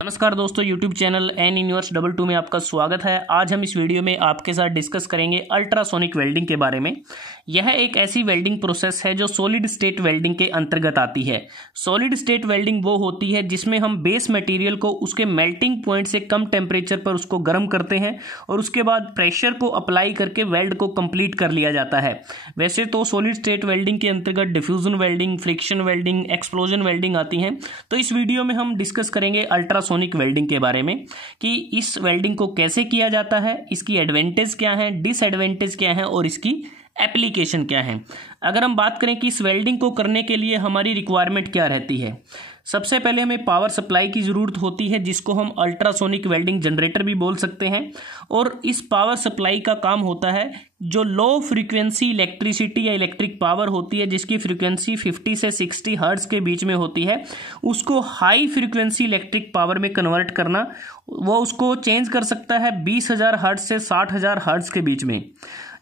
नमस्कार दोस्तों, YouTube channel N universe 22 में आपका स्वागत है। आज हम इस वीडियो में आपके साथ डिस्कस करेंगे अल्ट्रासोनिक वेल्डिंग के बारे में। यह एक ऐसी वेल्डिंग प्रोसेस है जो सॉलिड स्टेट वेल्डिंग के अंतर्गत आती है। सॉलिड स्टेट वेल्डिंग वो होती है जिसमें हम बेस मटेरियल को उसके मेल्टिंग पॉइंट से कम टेम्परेचर पर उसको गर्म करते हैं और उसके बाद प्रेशर को अप्लाई करके वेल्ड को कंप्लीट कर लिया जाता है। वैसे तो सॉलिड स्टेट वेल्डिंग के अंतर्गत diffusion welding, friction welding, explosion welding आती हैं। तो इस वीडियो में हम डिस्कस करेंगे अल्ट्रासोनिक वेल्डिंग के बारे में कि इस वेल्डिंग को कैसे किया जाता है, इसकी एडवांटेज क्या है, डिसएडवांटेज क्या है और इसकी एप्लीकेशन क्या है। अगर हम बात करें कि इस वेल्डिंग को करने के लिए हमारी रिक्वायरमेंट क्या रहती है, सबसे पहले हमें पावर सप्लाई की ज़रूरत होती है जिसको हम अल्ट्रासोनिक वेल्डिंग जनरेटर भी बोल सकते हैं। और इस पावर सप्लाई का काम होता है जो लो फ्रीक्वेंसी इलेक्ट्रिसिटी या इलेक्ट्रिक पावर होती है जिसकी फ्रीक्वेंसी 50 से 60 हर्ट्ज़ के बीच में होती है, उसको हाई फ्रीक्वेंसी इलेक्ट्रिक पावर में कन्वर्ट करना। वो उसको चेंज कर सकता है 20,000 हर्ट्ज़ से 60,000 हर्ट्ज़ के बीच में।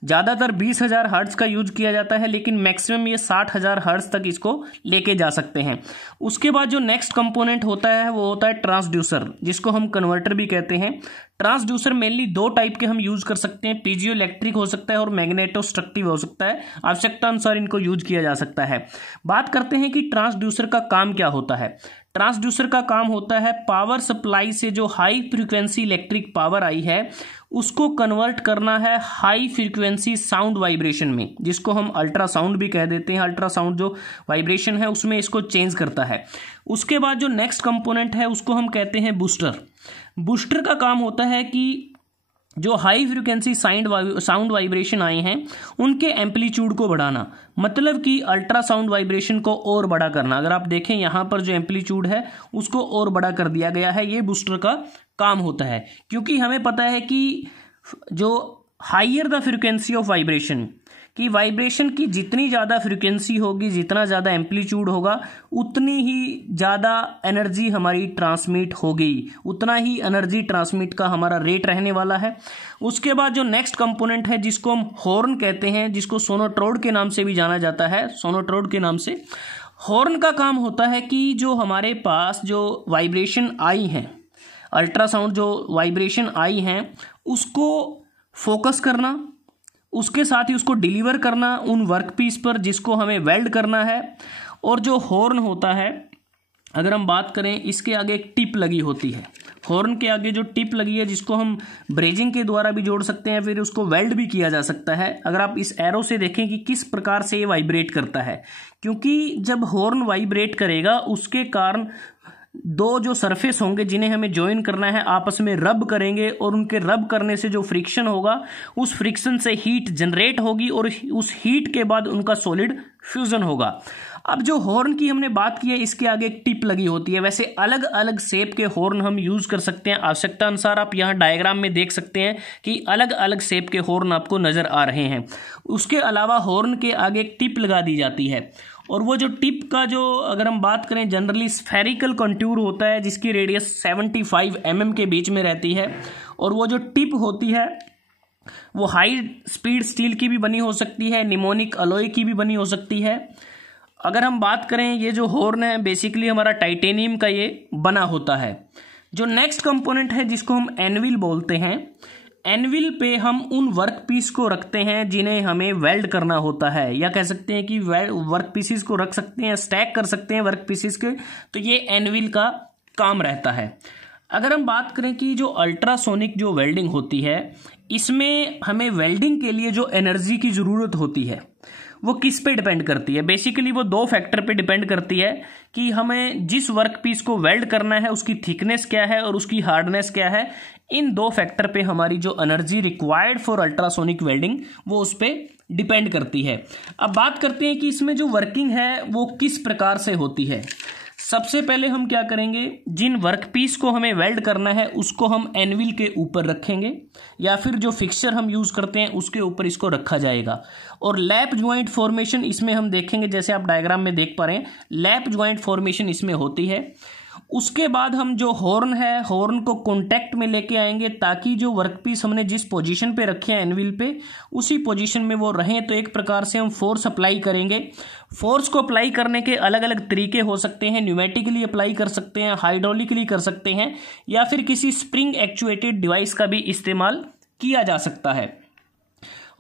ज़्यादातर 20,000 हर्ट्ज़ का यूज किया जाता है, लेकिन मैक्सिमम ये 60,000 हर्ट्ज़ तक इसको लेके जा सकते हैं। उसके बाद जो नेक्स्ट कंपोनेंट होता है वो होता है ट्रांसड्यूसर, जिसको हम कन्वर्टर भी कहते हैं। ट्रांसड्यूसर मेनली दो टाइप के हम यूज कर सकते हैं, पीजियो इलेक्ट्रिक हो सकता है और मैग्नेटोस्ट्रक्टिव हो सकता है। आवश्यकता अनुसार इनको यूज किया जा सकता है। बात करते हैं कि ट्रांसड्यूसर का काम क्या होता है। ट्रांसड्यूसर का काम होता है पावर सप्लाई से जो हाई फ्रीक्वेंसी इलेक्ट्रिक पावर आई है उसको कन्वर्ट करना है हाई फ्रीक्वेंसी साउंड वाइब्रेशन में, जिसको हम अल्ट्रासाउंड भी कह देते हैं। अल्ट्रासाउंड जो वाइब्रेशन है उसमें इसको चेंज करता है। उसके बाद जो नेक्स्ट कंपोनेंट है उसको हम कहते हैं बूस्टर। बूस्टर का काम होता है कि जो हाई फ्रीक्वेंसी साउंड वाइब्रेशन आए हैं उनके एम्पलीट्यूड को बढ़ाना, मतलब कि अल्ट्रासाउंड वाइब्रेशन को और बड़ा करना। अगर आप देखें यहाँ पर जो एम्पलीट्यूड है उसको और बड़ा कर दिया गया है, ये बूस्टर का काम होता है। क्योंकि हमें पता है कि जो higher the frequency of vibration, कि वाइब्रेशन की जितनी ज़्यादा फ्रीक्वेंसी होगी, जितना ज़्यादा एम्पलीट्यूड होगा, उतनी ही ज़्यादा एनर्जी हमारी ट्रांसमिट होगी, उतना ही एनर्जी ट्रांसमिट का हमारा रेट रहने वाला है। उसके बाद जो नेक्स्ट कंपोनेंट है जिसको हम हॉर्न कहते हैं, जिसको सोनोट्रोड के नाम से भी जाना जाता है, सोनोट्रोड के नाम से। हॉर्न का काम होता है कि जो हमारे पास जो वाइब्रेशन आई हैं, अल्ट्रासाउंड जो वाइब्रेशन आई हैं उसको फोकस करना, उसके साथ ही उसको डिलीवर करना उन वर्कपीस पर जिसको हमें वेल्ड करना है। और जो हॉर्न होता है, अगर हम बात करें, इसके आगे एक टिप लगी होती है। हॉर्न के आगे जो टिप लगी है जिसको हम ब्रेजिंग के द्वारा भी जोड़ सकते हैं, फिर उसको वेल्ड भी किया जा सकता है। अगर आप इस एरो से देखें कि किस प्रकार से ये वाइब्रेट करता है, क्योंकि जब हॉर्न वाइब्रेट करेगा उसके कारण दो जो सरफेस होंगे जिन्हें हमें ज्वाइन करना है आपस में रब करेंगे, और उनके रब करने से जो फ्रिक्शन होगा उस फ्रिक्शन से हीट जनरेट होगी और उस हीट के बाद उनका सॉलिड फ्यूजन होगा। अब जो हॉर्न की हमने बात की है, इसके आगे एक टिप लगी होती है। वैसे अलग अलग शेप के हॉर्न हम यूज कर सकते हैं, आवश्यकता अनुसार। आप यहाँ डायग्राम में देख सकते हैं कि अलग अलग शेप के हॉर्न आपको नजर आ रहे हैं। उसके अलावा हॉर्न के आगे एक टिप लगा दी जाती है, और वो जो टिप का जो अगर हम बात करें, जनरली स्फेरिकल कंटूर होता है जिसकी रेडियस 75 mm के बीच में रहती है। और वो जो टिप होती है वो हाई स्पीड स्टील की भी बनी हो सकती है, निमोनिक अलॉय की भी बनी हो सकती है। अगर हम बात करें, ये जो हॉर्न है बेसिकली हमारा टाइटेनियम का ये बना होता है। जो नेक्स्ट कंपोनेंट है जिसको हम एनविल बोलते हैं, एनविल पे हम उन वर्क पीस को रखते हैं जिन्हें हमें वेल्ड करना होता है, या कह सकते हैं कि वर्क पीसेस को रख सकते हैं, स्टैक कर सकते हैं वर्क पीसेस के। तो ये एनविल का काम रहता है। अगर हम बात करें कि जो अल्ट्रासोनिक जो वेल्डिंग होती है, इसमें हमें वेल्डिंग के लिए जो एनर्जी की ज़रूरत होती है वो किस पे डिपेंड करती है। बेसिकली वो दो फैक्टर पे डिपेंड करती है कि हमें जिस वर्क पीस को वेल्ड करना है उसकी थिकनेस क्या है और उसकी हार्डनेस क्या है। इन दो फैक्टर पे हमारी जो energy required for ultrasonic welding वो उस पर डिपेंड करती है। अब बात करते हैं कि इसमें जो वर्किंग है वो किस प्रकार से होती है। सबसे पहले हम क्या करेंगे, जिन वर्कपीस को हमें वेल्ड करना है उसको हम एनविल के ऊपर रखेंगे, या फिर जो फिक्सचर हम यूज़ करते हैं उसके ऊपर इसको रखा जाएगा। और लैप ज्वाइंट फॉर्मेशन इसमें हम देखेंगे, जैसे आप डायग्राम में देख पा रहे हैं, लैप ज्वाइंट फॉर्मेशन इसमें होती है। उसके बाद हम जो हॉर्न है, हॉर्न को कॉन्टैक्ट में लेके आएंगे ताकि जो वर्कपीस हमने जिस पोजीशन पे रखे हैं एनविल पे उसी पोजीशन में वो रहें। तो एक प्रकार से हम फोर्स अप्लाई करेंगे। फोर्स को अप्लाई करने के अलग अलग तरीके हो सकते हैं। न्यूमेटिकली अप्लाई कर सकते हैं, हाइड्रोलिकली कर सकते हैं, या फिर किसी स्प्रिंग एक्चुएटेड डिवाइस का भी इस्तेमाल किया जा सकता है।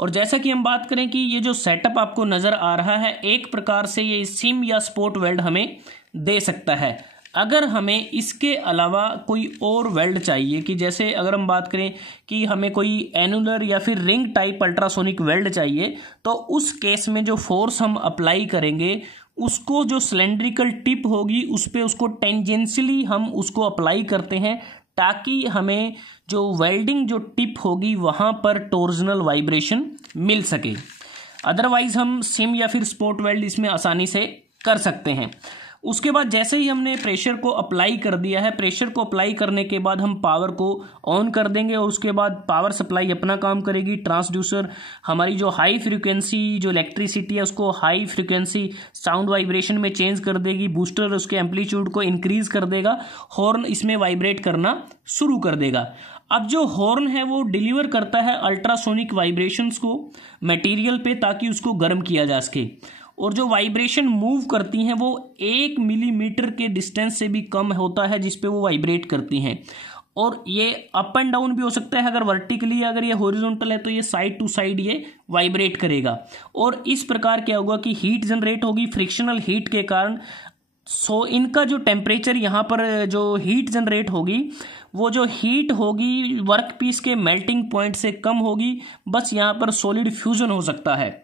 और जैसा कि हम बात करें कि ये जो सेटअप आपको नज़र आ रहा है, एक प्रकार से ये सिम या स्पोर्ट वेल्ड हमें दे सकता है। अगर हमें इसके अलावा कोई और वेल्ड चाहिए, कि जैसे अगर हम बात करें कि हमें कोई एनुलर या फिर रिंग टाइप अल्ट्रासोनिक वेल्ड चाहिए, तो उस केस में जो फोर्स हम अप्लाई करेंगे उसको जो सिलेंड्रिकल टिप होगी उस पर उसको टेंजेंशियली हम उसको अप्लाई करते हैं ताकि हमें जो वेल्डिंग जो टिप होगी वहाँ पर टॉर्जनल वाइब्रेशन मिल सके। अदरवाइज हम सिम या फिर स्पोर्ट वेल्ड इसमें आसानी से कर सकते हैं। उसके बाद जैसे ही हमने प्रेशर को अप्लाई कर दिया है, प्रेशर को अप्लाई करने के बाद हम पावर को ऑन कर देंगे और उसके बाद पावर सप्लाई अपना काम करेगी। ट्रांसड्यूसर हमारी जो हाई फ्रीक्वेंसी जो इलेक्ट्रिसिटी है उसको हाई फ्रीक्वेंसी साउंड वाइब्रेशन में चेंज कर देगी। बूस्टर उसके एम्पलीट्यूड को इंक्रीज कर देगा। हॉर्न इसमें वाइब्रेट करना शुरू कर देगा। अब जो हॉर्न है वो डिलीवर करता है अल्ट्रासोनिक वाइब्रेशंस को मटेरियल पे ताकि उसको गर्म किया जा सके। और जो वाइब्रेशन मूव करती हैं वो 1 मिलीमीटर के डिस्टेंस से भी कम होता है जिस पे वो वाइब्रेट करती हैं। और ये अप एंड डाउन भी हो सकता है। अगर वर्टिकली अगर ये हॉरिजॉन्टल है तो ये साइड टू साइड ये वाइब्रेट करेगा। और इस प्रकार क्या होगा कि हीट जनरेट होगी फ्रिक्शनल हीट के कारण। सो इनका जो टेम्परेचर यहाँ पर जो हीट जनरेट होगी वो जो हीट होगी वर्क पीस के मेल्टिंग पॉइंट से कम होगी। बस यहाँ पर सॉलिड फ्यूजन हो सकता है।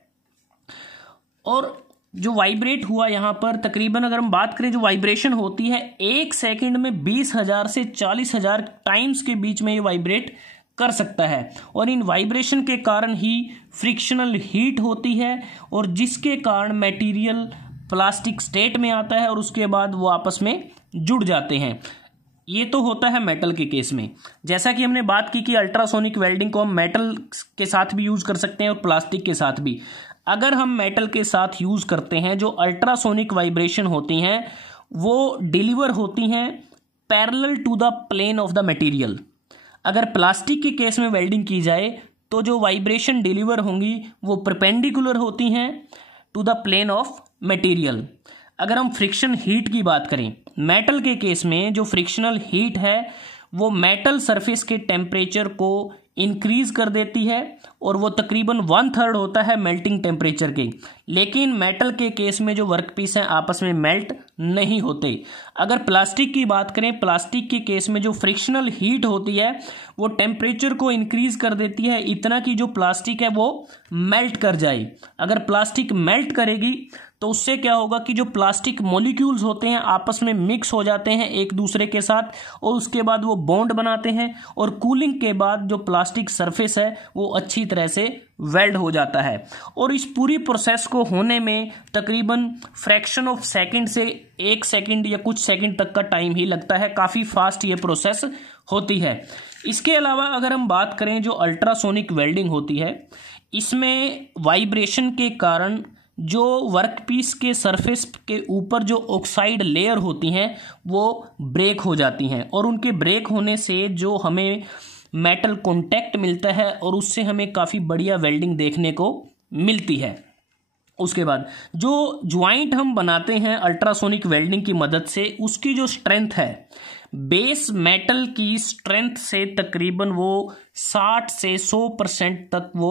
और जो वाइब्रेट हुआ यहाँ पर तकरीबन अगर हम बात करें जो वाइब्रेशन होती है 1 सेकंड में 20,000 से 40,000 टाइम्स के बीच में ये वाइब्रेट कर सकता है। और इन वाइब्रेशन के कारण ही फ्रिक्शनल हीट होती है और जिसके कारण मटेरियल प्लास्टिक स्टेट में आता है और उसके बाद वो आपस में जुड़ जाते हैं। ये तो होता है मेटल के केस में। जैसा कि हमने बात की कि अल्ट्रासोनिक वेल्डिंग को हम मेटल के साथ भी यूज कर सकते हैं और प्लास्टिक के साथ भी। अगर हम मेटल के साथ यूज करते हैं जो अल्ट्रासोनिक वाइब्रेशन होती हैं वो डिलीवर होती हैं parallel to the plane of the material. अगर प्लास्टिक के केस में वेल्डिंग की जाए तो जो वाइब्रेशन डिलीवर होंगी वो परपेंडिकुलर होती हैं to the plane of material. अगर हम फ्रिक्शन हीट की बात करें मेटल के केस में जो फ्रिक्शनल हीट है वो मेटल सरफेस के टेम्परेचर को इंक्रीज कर देती है और वो तकरीबन 1/3 होता है मेल्टिंग टेम्परेचर के। लेकिन मेटल के केस में जो वर्कपीस हैं आपस में मेल्ट नहीं होते। अगर प्लास्टिक की बात करें प्लास्टिक के केस में जो फ्रिक्शनल हीट होती है वो टेम्परेचर को इंक्रीज कर देती है इतना कि जो प्लास्टिक है वो मेल्ट कर जाए। अगर प्लास्टिक मेल्ट करेगी तो उससे क्या होगा कि जो प्लास्टिक मॉलिक्यूल्स होते हैं आपस में मिक्स हो जाते हैं एक दूसरे के साथ और उसके बाद वो बॉन्ड बनाते हैं और कूलिंग के बाद जो प्लास्टिक सरफेस है वो अच्छी तरह से वेल्ड हो जाता है। और इस पूरी प्रोसेस को होने में तकरीबन फ्रैक्शन ऑफ सेकंड से 1 सेकंड या कुछ सेकंड तक का टाइम ही लगता है। काफ़ी फास्ट ये प्रोसेस होती है। इसके अलावा अगर हम बात करें जो अल्ट्रासोनिक वेल्डिंग होती है इसमें वाइब्रेशन के कारण जो वर्कपीस के सरफेस के ऊपर जो ऑक्साइड लेयर होती हैं वो ब्रेक हो जाती हैं और उनके ब्रेक होने से जो हमें मेटल कांटेक्ट मिलता है और उससे हमें काफ़ी बढ़िया वेल्डिंग देखने को मिलती है। उसके बाद जो ज्वाइंट हम बनाते हैं अल्ट्रासोनिक वेल्डिंग की मदद से उसकी जो स्ट्रेंथ है बेस मेटल की स्ट्रेंथ से तकरीबन वो 60 से 100% तक वो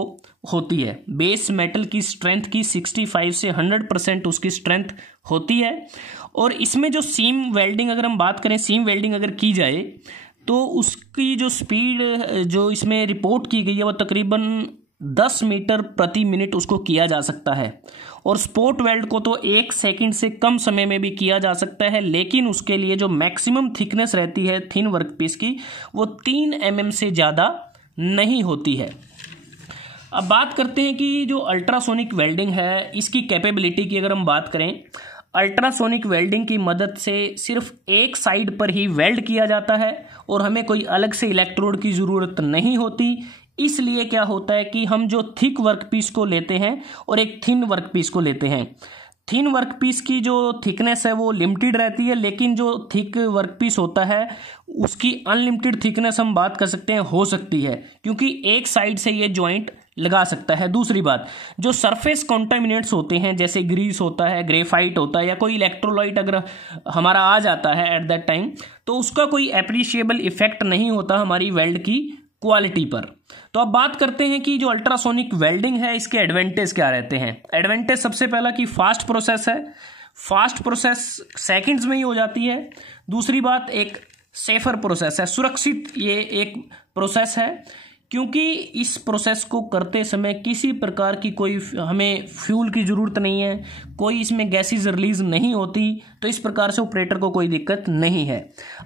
होती है। बेस मेटल की स्ट्रेंथ की 65 से 100% उसकी स्ट्रेंथ होती है। और इसमें जो सीम वेल्डिंग अगर हम बात करें सीम वेल्डिंग अगर की जाए तो उसकी जो स्पीड जो इसमें रिपोर्ट की गई है वो तकरीबन 10 मीटर प्रति मिनट उसको किया जा सकता है। और स्पोर्ट वेल्ड को तो 1 सेकंड से कम समय में भी किया जा सकता है, लेकिन उसके लिए जो मैक्सिमम थिकनेस रहती है थिन वर्कपीस की वो 3 mm से ज़्यादा नहीं होती है। अब बात करते हैं कि जो अल्ट्रासोनिक वेल्डिंग है इसकी कैपेबिलिटी की अगर हम बात करें अल्ट्रासोनिक वेल्डिंग की मदद से सिर्फ एक साइड पर ही वेल्ड किया जाता है और हमें कोई अलग से इलेक्ट्रोड की ज़रूरत नहीं होती। इसलिए क्या होता है कि हम जो थिक वर्कपीस को लेते हैं और एक थिन वर्कपीस को लेते हैं थिन वर्कपीस की जो थिकनेस है वो लिमिटेड रहती है, लेकिन जो थिक वर्कपीस होता है उसकी अनलिमिटेड थिकनेस हम बात कर सकते हैं हो सकती है, क्योंकि एक साइड से ये जॉइंट लगा सकता है। दूसरी बात, जो सरफेस कॉन्टामिनेंट्स होते हैं जैसे ग्रीस होता है, ग्रेफाइट होता है, या कोई इलेक्ट्रोलाइट अगर हमारा आ जाता है एट दैट टाइम, तो उसका कोई एप्रिशिएबल इफेक्ट नहीं होता हमारी वेल्ड की क्वालिटी पर। तो अब बात करते हैं कि जो अल्ट्रासोनिक वेल्डिंग है इसके एडवांटेज क्या रहते हैं। एडवांटेज सबसे पहला कि फास्ट प्रोसेस है, फास्ट प्रोसेस सेकंड्स में ही हो जाती है। दूसरी बात, एक सेफर प्रोसेस है, सुरक्षित ये एक प्रोसेस है, क्योंकि इस प्रोसेस को करते समय किसी प्रकार की कोई हमें फ्यूल की ज़रूरत नहीं है, कोई इसमें गैसेज रिलीज नहीं होती, तो इस प्रकार से ऑपरेटर को कोई दिक्कत नहीं है।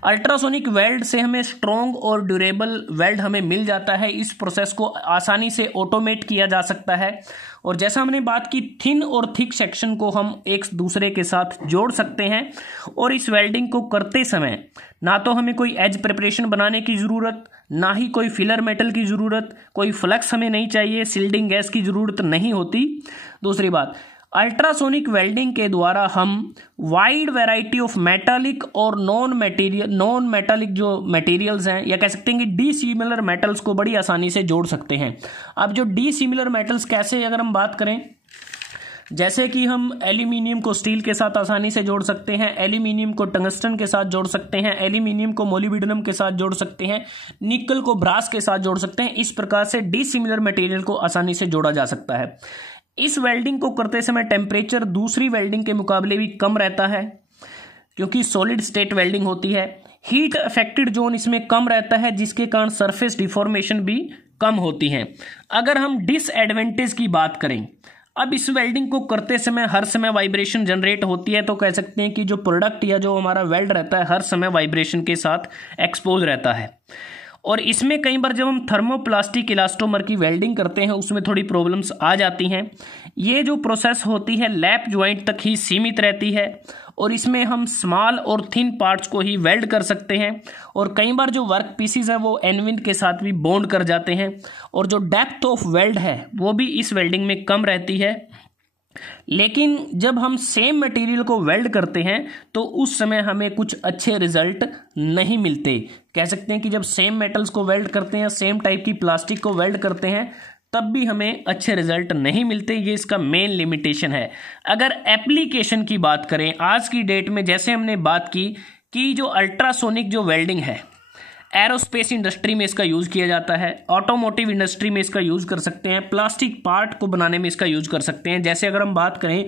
अल्ट्रासोनिक वेल्ड से हमें स्ट्रॉन्ग और ड्यूरेबल वेल्ड हमें मिल जाता है। इस प्रोसेस को आसानी से ऑटोमेट किया जा सकता है, और जैसा हमने बात की थिन और थिक सेक्शन को हम एक दूसरे के साथ जोड़ सकते हैं। और इस वेल्डिंग को करते समय ना तो हमें कोई एज प्रिपरेशन बनाने की ज़रूरत, ना ही कोई फिलर मेटल की ज़रूरत, कोई फ्लक्स हमें नहीं चाहिए, सील्डिंग गैस की ज़रूरत नहीं होती। दूसरी बात, अल्ट्रासोनिक वेल्डिंग के द्वारा हम वाइड वैरायटी ऑफ मेटालिक और नॉन मेटालिक जो मटेरियल्स हैं, या कह सकते हैं कि डी सिमिलर मेटल्स को बड़ी आसानी से जोड़ सकते हैं। अब जो डी सिमिलर मेटल्स कैसे, अगर हम बात करें, जैसे कि हम एल्यूमिनियम को स्टील के साथ आसानी से जोड़ सकते हैं, एल्यूमिनियम को टंगस्टन के साथ जोड़ सकते हैं, एल्यूमिनियम को मोलिब्डेनम के साथ जोड़ सकते हैं, निकल को ब्रास के साथ जोड़ सकते हैं। इस प्रकार से डिसिमिलर मटेरियल को आसानी से जोड़ा जा सकता है। इस वेल्डिंग को करते समय टेम्परेचर दूसरी वेल्डिंग के मुकाबले भी कम रहता है, क्योंकि सॉलिड स्टेट वेल्डिंग होती है। हीट अफेक्टेड जोन इसमें कम रहता है, जिसके कारण सरफेस डिफॉर्मेशन भी कम होती है। अगर हम डिसएडवांटेज की बात करें, अब इस वेल्डिंग को करते समय हर समय वाइब्रेशन जनरेट होती है, तो कह सकते हैं कि जो प्रोडक्ट या जो हमारा वेल्ड रहता है हर समय वाइब्रेशन के साथ एक्सपोज रहता है। और इसमें कई बार जब हम थर्मोप्लास्टिक इलास्टोमर की वेल्डिंग करते हैं उसमें थोड़ी प्रॉब्लम्स आ जाती हैं। ये जो प्रोसेस होती है लैप ज्वाइंट तक ही सीमित रहती है, और इसमें हम स्मॉल और थिन पार्ट्स को ही वेल्ड कर सकते हैं, और कई बार जो वर्क पीसीज है वो एनविन के साथ भी बॉन्ड कर जाते हैं, और जो डेप्थ ऑफ वेल्ड है वो भी इस वेल्डिंग में कम रहती है। लेकिन जब हम सेम मटेरियल को वेल्ड करते हैं तो उस समय हमें कुछ अच्छे रिजल्ट नहीं मिलते। कह सकते हैं कि जब सेम मेटल्स को वेल्ड करते हैं, सेम टाइप की प्लास्टिक को वेल्ड करते हैं, तब भी हमें अच्छे रिजल्ट नहीं मिलते। ये इसका मेन लिमिटेशन है। अगर एप्लीकेशन की बात करें आज की डेट में, जैसे हमने बात की कि जो अल्ट्रासोनिक जो वेल्डिंग है एरोस्पेस इंडस्ट्री में इसका यूज़ किया जाता है, ऑटोमोटिव इंडस्ट्री में इसका यूज़ कर सकते हैं, प्लास्टिक पार्ट को बनाने में इसका यूज़ कर सकते हैं। जैसे अगर हम बात करें,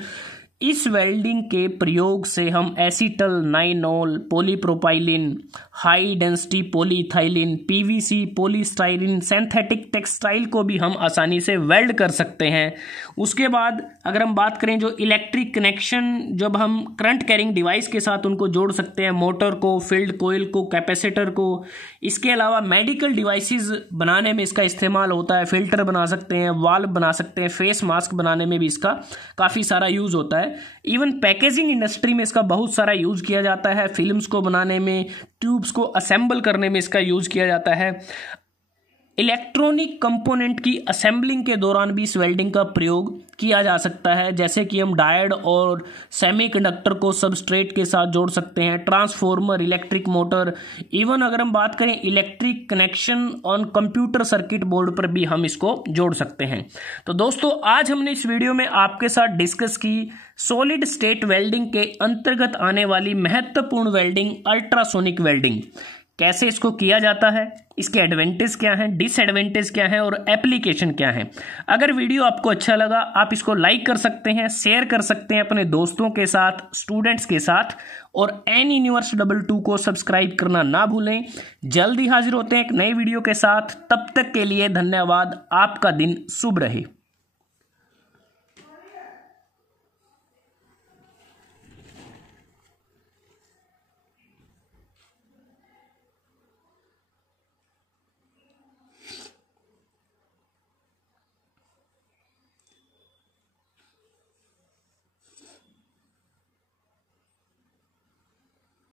इस वेल्डिंग के प्रयोग से हम acetal nylon, polypropylene, high density polyethylene, PVC, polystyrene, synthetic textile को भी हम आसानी से वेल्ड कर सकते हैं। उसके बाद अगर हम बात करें जो इलेक्ट्रिक कनेक्शन, जब हम करंट कैरिंग डिवाइस के साथ उनको जोड़ सकते हैं, मोटर को, फील्ड कोयल को, कैपेसिटर को। इसके अलावा मेडिकल डिवाइसेस बनाने में इसका इस्तेमाल होता है, फिल्टर बना सकते हैं, वाल्व बना सकते हैं, फेस मास्क बनाने में भी इसका काफ़ी सारा यूज़ होता है। इवन पैकेजिंग इंडस्ट्री में इसका बहुत सारा यूज किया जाता है, फिल्म्स को बनाने में, ट्यूब्स को असेंबल करने में इसका यूज किया जाता है। इलेक्ट्रॉनिक कंपोनेंट की असेंबलिंग के दौरान भी इस वेल्डिंग का प्रयोग किया जा सकता है, जैसे कि हम डायोड और सेमीकंडक्टर को सबस्ट्रेट के साथ जोड़ सकते हैं, ट्रांसफॉर्मर, इलेक्ट्रिक मोटर। इवन अगर हम बात करें electric connection on computer circuit board पर भी हम इसको जोड़ सकते हैं। तो दोस्तों, आज हमने इस वीडियो में आपके साथ डिस्कस की सॉलिड स्टेट वेल्डिंग के अंतर्गत आने वाली महत्वपूर्ण वेल्डिंग अल्ट्रासोनिक वेल्डिंग। कैसे इसको किया जाता है, इसके एडवांटेज क्या हैं, डिसएडवांटेज क्या हैं और एप्लीकेशन क्या है। अगर वीडियो आपको अच्छा लगा आप इसको लाइक कर सकते हैं, शेयर कर सकते हैं अपने दोस्तों के साथ, स्टूडेंट्स के साथ, और एन यूनिवर्स 22 को सब्सक्राइब करना ना भूलें। जल्दी हाजिर होते हैं एक नई वीडियो के साथ। तब तक के लिए धन्यवाद। आपका दिन शुभ रहे।